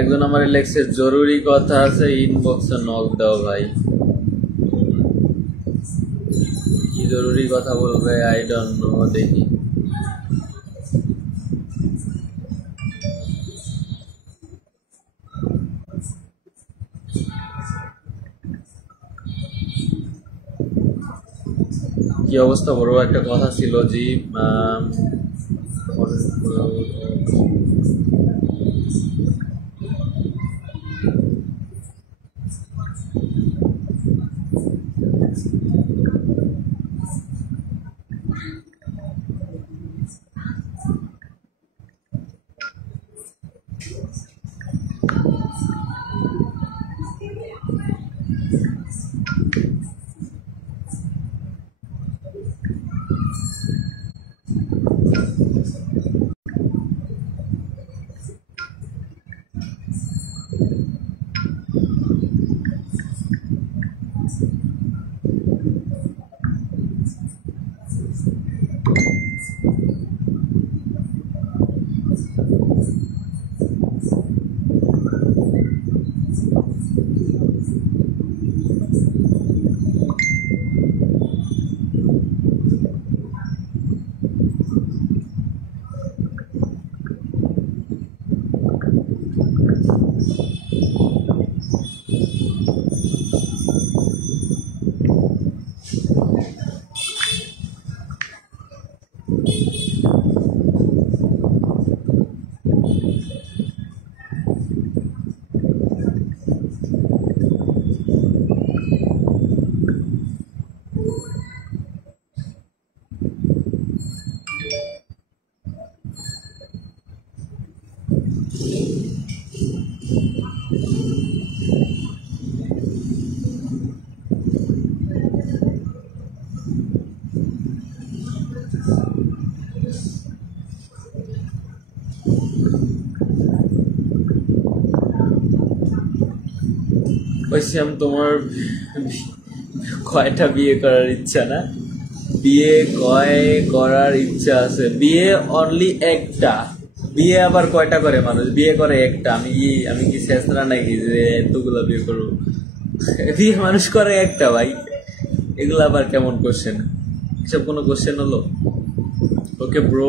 একজন আমার লেখছে জরুরি কথা আছে ইনবক্সে নক দাও ভাই কি জরুরি কথা বলবে আই ডোন্ট নো দেখি কি অবস্থা বড় একটা কথা ছিল জি ওইসিয়াম তোমার কয়টা বিয়ে করার ইচ্ছা না বিয়ে করার ইচ্ছা আছে বিয়ে অনলি একটা বিয়ে আবার কয়টা করে মানুষ বিয়ে করে একটা আমি কি শেষরা নাকি যে এতগুলা বিয়ে করবো বিয়ে মানুষ করে একটা ভাই এগুলো আবার কেমন কোশ্চেন এসব কোনো কোশ্চেন হলো ওকে ব্রো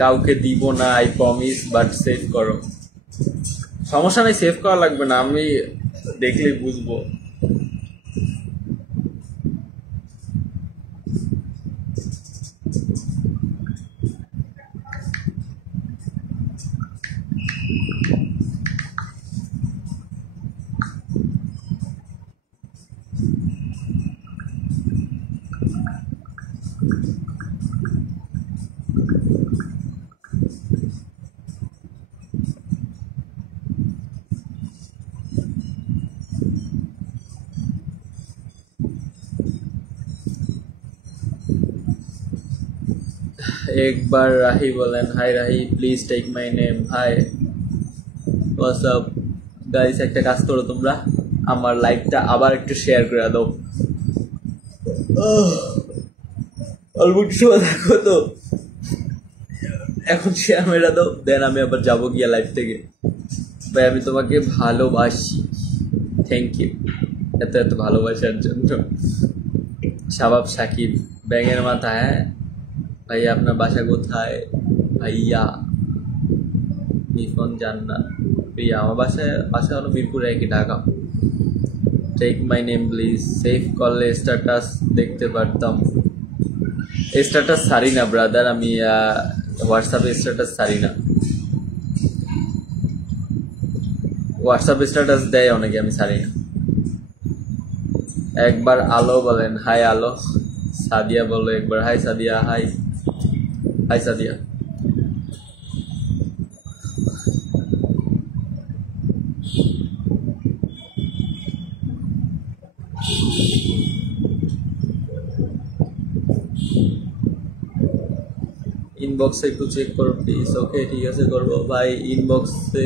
কাউকে দিব না আই প্রমিস বাট সেভ করো সমস্যা নেই সেভ করা লাগবে না আমি দেখলেই বুঝবো একবার রাহি বলেন hi Rahi please take my name hi WhatsApp guys একটা কাজ করো তোমরা আমার লাইভটা আবার একটু শেয়ার করে দাও অল্প একটু সময় দেখো তো, এখন শেয়ার মেরা দাও, দেন আমি আবার যাবো গিয়া লাইভ থেকে। ভাই আমি তোমাকে ভালোবাসি, থ্যাংক ইউ এত এত ভালোবাসার জন্য। শাবাব সাকিব, ব্যাঙের মাথা। হ্যাঁ ভাইয়া আপনার বাসা কোথায় ভাইয়া? নিফন জান্নাত প্রিয়া, আমার বাসায় হলো মিরপুর একই, Dhaka. Take my name please, save করলে স্ট্যাটাস দেখতে পারতাম। স্ট্যাটাস ছাড়ি না ব্রাদার, আমি হোয়াটসঅ্যাপে স্ট্যাটাস ছাড়ি না। হোয়াটসঅ্যাপে স্ট্যাটাস দেয় অনেকে, আমি ছাড়ি না। একবার আলো বলেন, হাই আলো। সাদিয়া বলো একবার, hi Sadia. Hi hi Sadia. ইনবক্সে একটু চেক করো প্লিজ। ওকে ঠিক আছে করবো ভাই। ইনবক্সে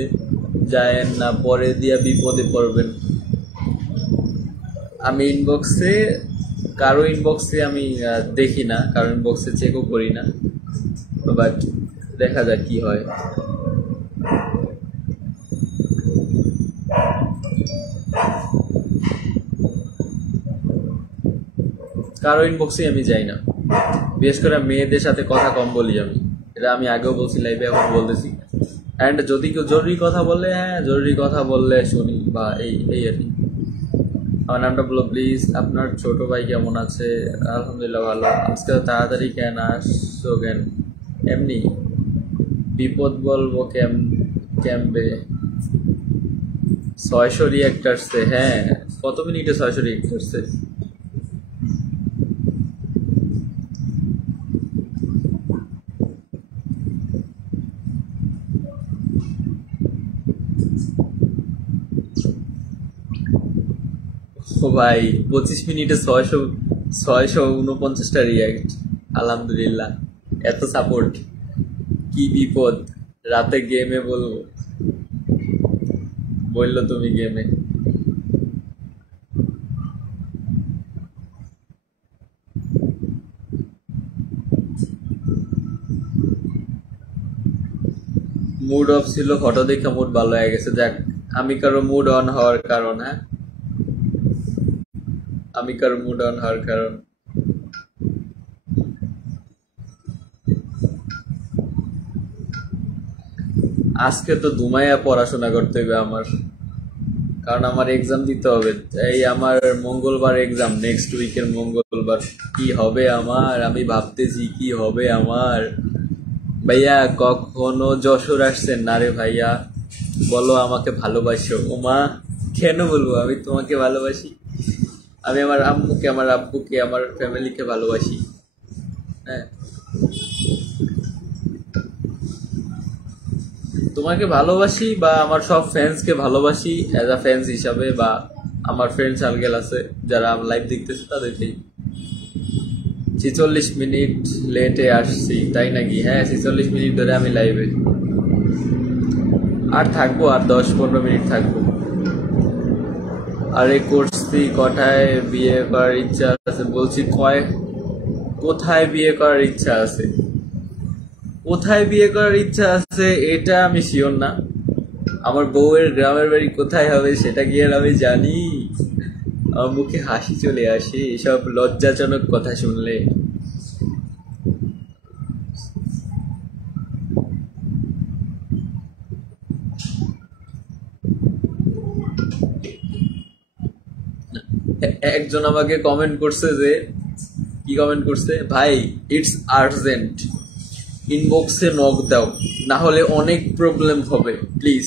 যায়েন না, পরে দিয়া বিপদে পড়বেন। আমি ইনবক্সে কারো ইনবক্সে আমি দেখি না, কারো ইনবক্সে চেকও করি না, বাট দেখা যাক কি হয়। কারো ইনবক্সে আমি যাই না, বিশেষ করে মেয়েদের সাথে কথা কম বলি আমি। এটা আমি আগেও বলছি লাইভে, এখন বলতেছি। অ্যান্ড যদি কেউ জরুরি কথা বলে, হ্যাঁ জরুরি কথা বললে শুনি, বা এই এই আর কি। আমার নামটা বলো প্লিজ। আপনার ছোট ভাই কেমন আছে? আলহামদুলিল্লাহ ভালো। আজকে তাড়াতাড়ি কেন আসছো কেন? এমনি বিপদ বলবো ক্যাম্পে 600 রিয়াক্ট আসছে। হ্যাঁ কত মিনিটে 600 রিয়াক্ট আসছে? ও ভাই 25 মিনিটে 649টা রিয়াক্ট, আলহামদুলিল্লাহ। এত সাপোর্ট, কি বিপদ রাতে গেমে বলবো, বললো তুমি গেমে। মুড অফ ছিল, ফটো দেখে মুড ভালো হয়ে গেছে। যাক, আমি কারো মুড অন হওয়ার কারণ, হ্যাঁ আমি কারো মুড অন হওয়ার কারণ। আজকে তো ঘুমাইয়া পড়াশোনা করতে হবে আমার, কারণ আমার এক্সাম দিতে হবে। এই আমার মঙ্গলবার এক্সাম, নেক্সট উইকের মঙ্গলবার। কি হবে আমার, আমি ভাবতেছি কি হবে আমার। ভাইয়া কখনো যশোর আসছেন না রে ভাইয়া? বলো আমাকে ভালোবাসো। ও মা, কেন বলবো আমি তোমাকে ভালোবাসি? আমি আমার আম্মুকে, আমার আব্বুকে, আমার ফ্যামিলিকে ভালোবাসি। হ্যাঁ তোমাকে ভালোবাসি, বা আমার সব ফ্যান্সকে ভালোবাসি অ্যাজ আ ফ্যান্স হিসাবে, বা আমার ফ্রেন্ড সার্কেল আছে যারা লাইভ দেখতেছে তাদেরকেই। 46 মিনিট লেটে আসছি, তাই নাকি? হ্যাঁ 46 মিনিট ধরে আমি লাইভে, আর থাকবো, আর 10-15 মিনিট থাকবো। আরে করছি, কোথায় বিয়ে করার ইচ্ছা আছে? বলছি কোথায় বিয়ে করার ইচ্ছা আছে? কোথায় বিয়ে করার ইচ্ছা আছে এটা আমি শিওর না। আমার বউয়ের গ্রামের বাড়ি কোথায় হবে সেটা কি আর আমি জানি? আমার মুখে হাসি চলে আসে এসব লজ্জাজনক কথা শুনলে। একজন আমাকে কমেন্ট করছে, যে কি কমেন্ট করছে, ভাই ইটস আর্জেন্ট, ইনবক্সে নক দাও, না হলে অনেক প্রবলেম হবে প্লিজ।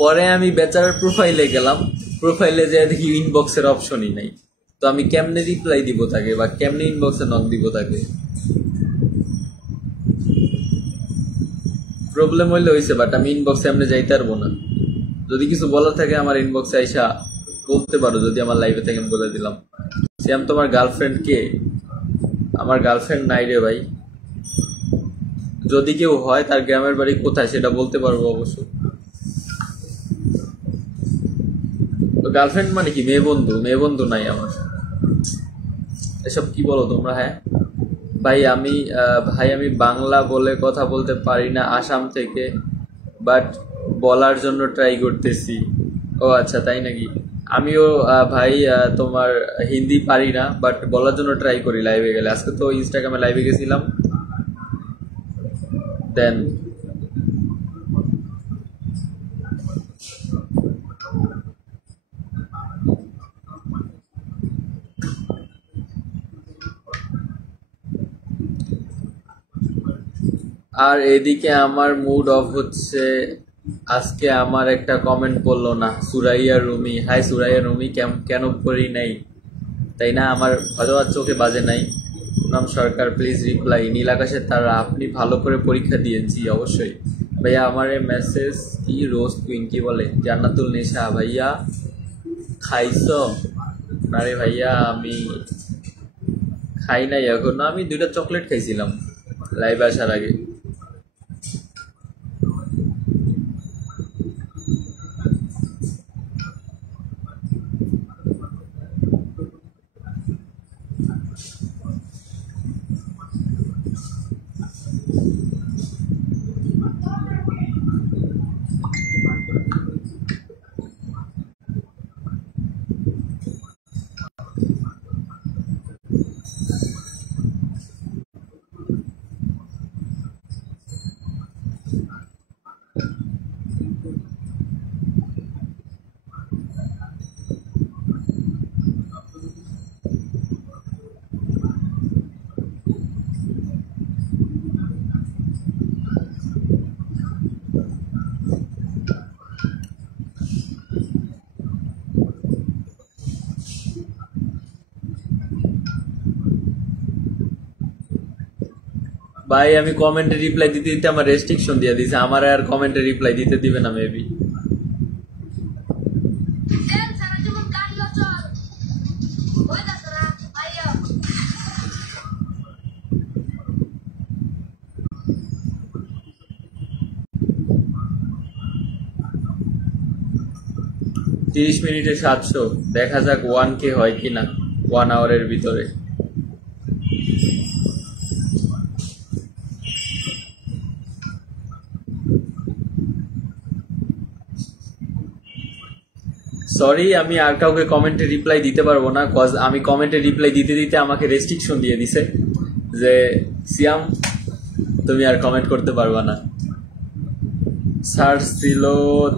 পরে আমি বেচারার প্রোফাইলে গেলাম, প্রোফাইলে যেয়ে দেখি ইনবক্সের অপশনই নাই। তো আমি কেমনে রিপ্লাই দিব তাকে, বা কেমনে ইনবক্সে নক দিব তাকে? প্রবলেম হইলে হয়েছে, বাট আমি ইনবক্সে এমনি যাইতে পারবো না। যদি কিছু বলার থাকে আমার ইনবক্সে আইসা বলতে পারো, যদি আমার লাইভে থেকে আমি বলে দিলাম। শ্যাম তোমার গার্লফ্রেন্ড কে? আমার গার্লফ্রেন্ড নাই রে ভাই। যদি কেউ হয় তার গ্রামের বাড়ি কোথায় সেটা বলতে পারবো অবশ্য। গার্লফ্রেন্ড মানে কি মেয়ে বন্ধু? মেয়ে বন্ধু নাই আমার। এসব কি বলো তোমরা? হ্যাঁ ভাই আমি বাংলা বলে কথা বলতে পারি না, আসাম থেকে, বাট বলার জন্য ট্রাই করতেছি। ও আচ্ছা, তাই নাকি? আমিও ভাই তোমার হিন্দি পারি না, বাট বলার জন্য ট্রাই করি লাইভে গেলে। আজকে তো ইনস্টাগ্রামে লাইভে গেছিলাম, দেন আর এদিকে আমার মুড অফ হচ্ছে। আজকে আমার একটা কমেন্ট পড়লো না, সুরাইয়া রুমি। হাই সুরাইয়া রুমি, কেন পড়ি নাই? তাই না? আমার হয়তো আর চোখে বাজে নাই। নাম সরকার, প্লিজ রিপ্লাই। নীল আকাশের তারা, আপনি ভালো করে পরীক্ষা দিয়েছি অবশ্যই। ভাইয়া আমার মেসেজ কি? রোজ কুইন কি বলে? জান্নাতুল নেশা, ভাইয়া খাইছ? না রে ভাইয়া, আমি খাই নাই এখনো। আমি 2টা চকলেট খাইছিলাম লাইভ আসার আগে। ভাই আমি কমেন্টে রিপ্লাই দিতে দিতে আমার রেস্ট্রিকশন দিয়ে দিছে, আমার আর কমেন্টে রিপ্লাই দিতে দিবে না মেবি। 30 মিনিটে 700, দেখা যাক 1K হয় কিনা 1 আওয়ারের ভিতরে। সরি, আমি আর কাউকে কমেন্টে রিপ্লাই দিতে পারবো না, কজ আমি কমেন্টে রিপ্লাই দিতে দিতে আমাকে রেস্ট্রিকশন দিয়ে দিছে যে সিয়াম তুমি আর কমেন্ট করতে পারবা না। স্যার ছিল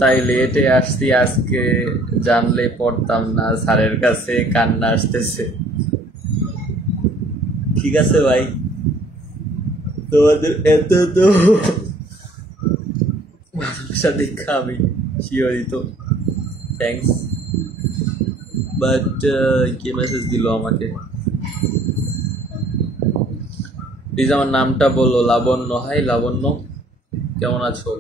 তাই লেটে আসছি আজকে, জানলে পড়তাম না। স্যারের কাছে কান্না আসতেছে। ঠিক আছে ভাই, তোমাদের এত তো ভালোবাসা দেখা আমি শিওরিত, থ্যাংকস। বাট কে মেসেজ দিল আমাকে? প্লিজ আমার নামটা বলো। লাবণ্য। হাই লাবণ্য, কেমন আছো?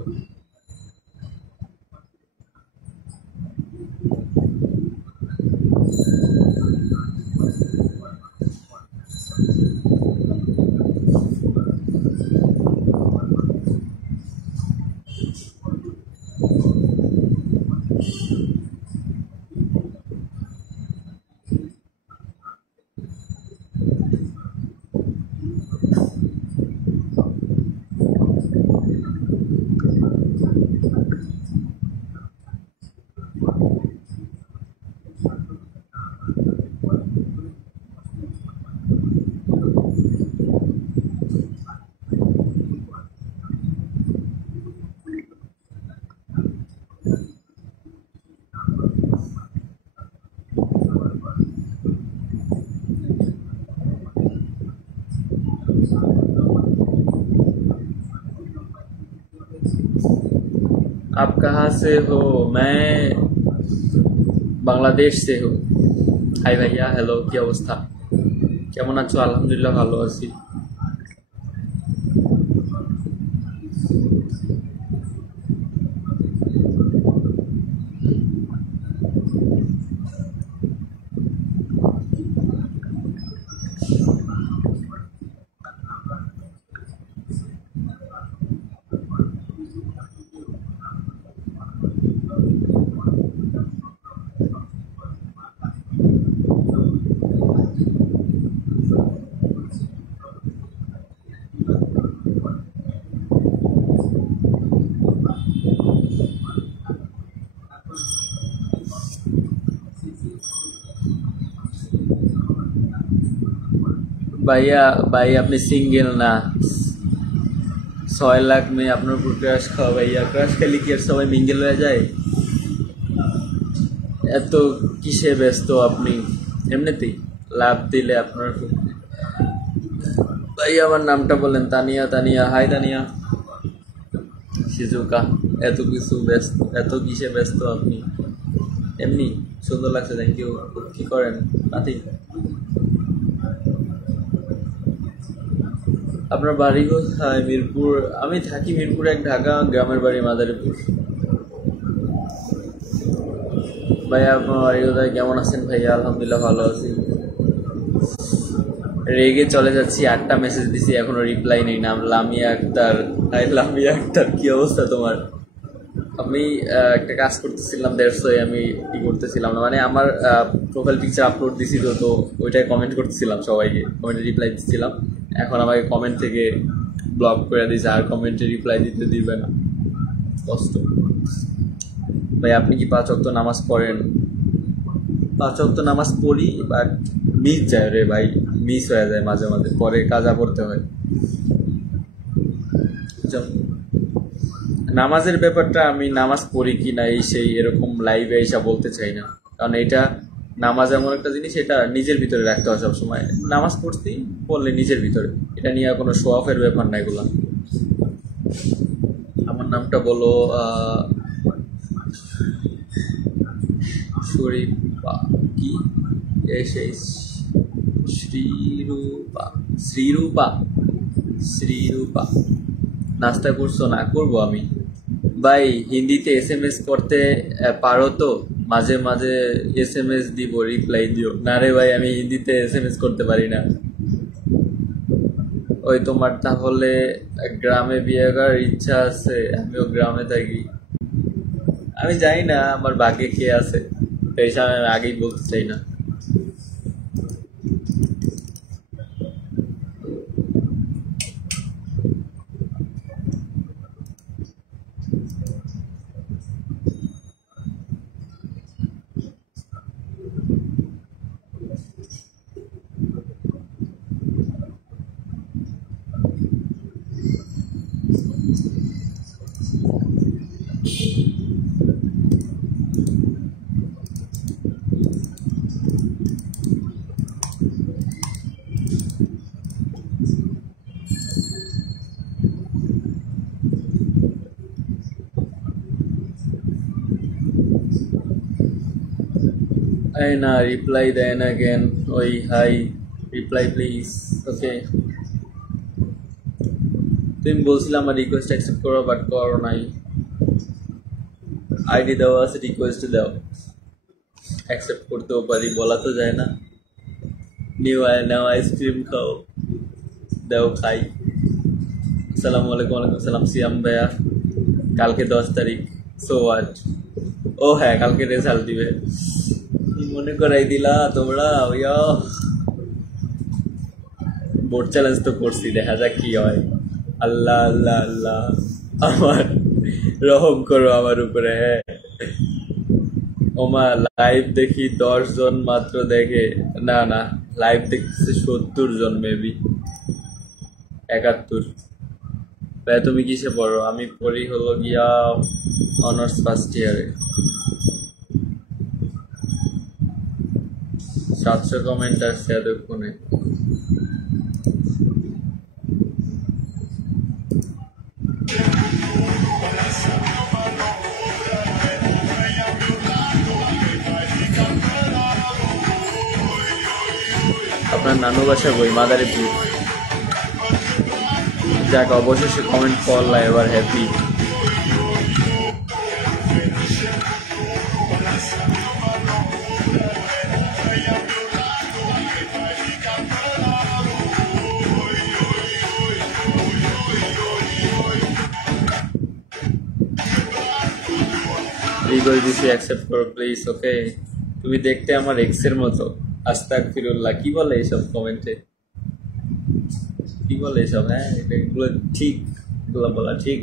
आप कहाँ से हो? मैं बांग्लादेश से हूँ। हाय भैया, हेलो, কি অবস্থা? কেমন আছো? আলহামদুলিল্লাহ ভালো আছি। ভাইয়া ভাই আপনি সিঙ্গেল না, 6 লাখ মেয়ে আপনার উপর ক্রাশ খাওয়া ভাইয়া, ক্রাশ খেলে কি আর সবাই মিঙ্গেল হয়ে যায়? এত কিসে ব্যস্ত আপনি? এমনিতেই লাভ দিলে আপনার ভাই আমার নামটা বলেন। তানিয়া, তানিয়া, হাই তানিয়া। শিজুকা। এত কিছু ব্যস্ত, এত কিসে ব্যস্ত আপনি? এমনি সুন্দর লাগছে, থ্যাংক ইউ। কি করেন? নাথিং। আপনার বাড়ি কোথায়? মিরপুর। আমি থাকি মিরপুর এক, ঢাকা, গ্রামের বাড়ি মাদারীপুর। ভাইয়া আপনার বাড়ি কোথায়? কেমন আছেন ভাইয়া? আলহামদুলিল্লাহ ভালো আছি। রেগে চলে যাচ্ছি, 8টা মেসেজ দিছি এখনো রিপ্লাই নেই। নাম লামিয়া আক্তার। হাই লামিয়া আক্তার, কি অবস্থা তোমার? আমি একটা কাজ করতেছিলাম, দেড়শোয় আমি কি করতেছিলাম না, মানে আমার প্রোফাইল পিকচার আপলোড দিছি, তো ওইটাই কমেন্ট করতেছিলাম, সবাইকে কমেন্টে রিপ্লাই দিচ্ছিলাম। এখন আমাকে কমেন্ট থেকে ব্লক করে দিয়েছে, আর কমেন্টে রিপ্লাই দিতে দিবে না। কষ্ট। ভাই আপনি কি 5 ওয়াক্ত নামাজ পড়েন? 5 ওয়াক্ত নামাজ পড়ি, বাট মিস যায় রে ভাই, মিস হয়ে যায় মাঝে মাঝে, পরে কাজা করতে হয়। নামাজের ব্যাপারটা আমি নামাজ পড়ি কি না এই সেই এরকম লাইভে এসে বলতে চাই না, কারণ এটা নামাজ এমন একটা জিনিস, এটা নিজের ভিতরে রাখতে হয় সবসময়। নামাজ পড়ছি পড়লে নিজের ভিতরে, এটা নিয়ে কোনো শো অফের ব্যাপার না এগুলা। আমার নামটা বলো। শরীফা। কি? সেই শ্রীরূপা। শ্রীরূপা। শ্রীরূপা। নাস্তা করছো? না, করবো আমি। ভাই হিন্দিতে SMS করতে পারো তো? মাঝে মাঝে SMS দিব, রিপ্লাই দিও না। রে ভাই আমি হিন্দিতে SMS করতে পারি না। ওই তোমার তাহলে গ্রামে বিয়ে করার ইচ্ছা আছে? আমিও গ্রামে থাকি। আমি জানি না আমার ভাগ্যে কে আছে, এই সময় আমি আগেই বলতে চাই না। এই না, রিপ্লাই দেয় না কেন? ওই হাই, রিপ্লাই প্লিজ। ওকে, তুমি বলছিলাম আমার রিকোয়েস্ট অ্যাকসেপ্ট করো, বাট করো নাই। আইডি দেওয়া আছে, রিকোয়েস্ট দাও, অ্যাকসেপ্ট করতেও পারি, বলা তো যায় না। নিউ আই নাও আইসক্রিম খাও, দাও খাই। আসসালামু আলাইকুম। ওয়ালাইকুম সালাম সিয়াম ভাইয়া। কালকে 10 তারিখ, সো হোয়াট? ও হ্যাঁ, কালকে রেজাল্ট দিবে, মনে করাই দিলা তোমরা ভাইয়া। বোর্ড চ্যালেঞ্জ তো করছি, দেখা যাক কি হয়। আল্লাহ আল্লাহ আল্লাহ, আমার রহম করো আমার উপরে। হ্যাঁ ওমা, লাইভ দেখি 10 জন মাত্র দেখে। না না, লাইভ দেখতেছে 70 জন, মেবি 71। ভাই তুমি কিসে পড়ো? আমি পড়ি হলো গিয়া অনার্স ফার্স্ট ইয়ারে। 700 কমেন্ট আসছে এতক্ষণে। আপনার নানু বাসা কই? মাদারীপুর। যাক, অবশেষে কমেন্ট করলা, এবার হ্যাপি। করে দিছি, অ্যাকসেপ্ট করো প্লিজ। ওকে, তুমি দেখতে আমার এক্সের মতো। আস্তাগফিরুল্লাহ, কি বলে এইসব কমেন্টে? কি বলে এসব? হ্যাঁ, এগুলো ঠিক, এগুলো বলা ঠিক।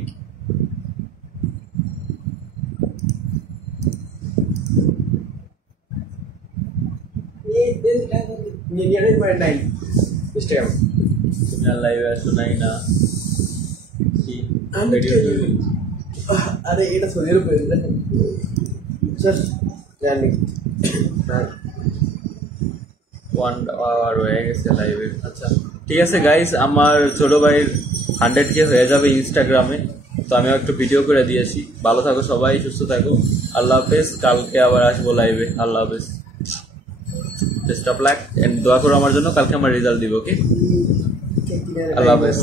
Ini dia ni main lain. Instagram তুমি আর লাইভে আসো নাই না কি আমি ভিডিও আরে এটা সোজের উপরে চল জানি হ্যাঁ 1 আওয়ার হয়ে গেছে লাইভে। আচ্ছা ঠিক আছে গাইস, আমার ছোট ভাইয়ের 100K হয়ে যাবে ইনস্টাগ্রামে, তো আমি একটু ভিডিও করে দিয়েছি। ভালো থাকো সবাই, সুস্থ থাকো, আল্লাহ হাফেজ। কালকে আবার আসবো লাইভে। আল্লাহ হাফেজ, বেস্ট অফ লাক এন্ড দোয়া করো আমার জন্য, কালকে আমার রেজাল্ট দিব। ওকে, আল্লাহ হাফেজ।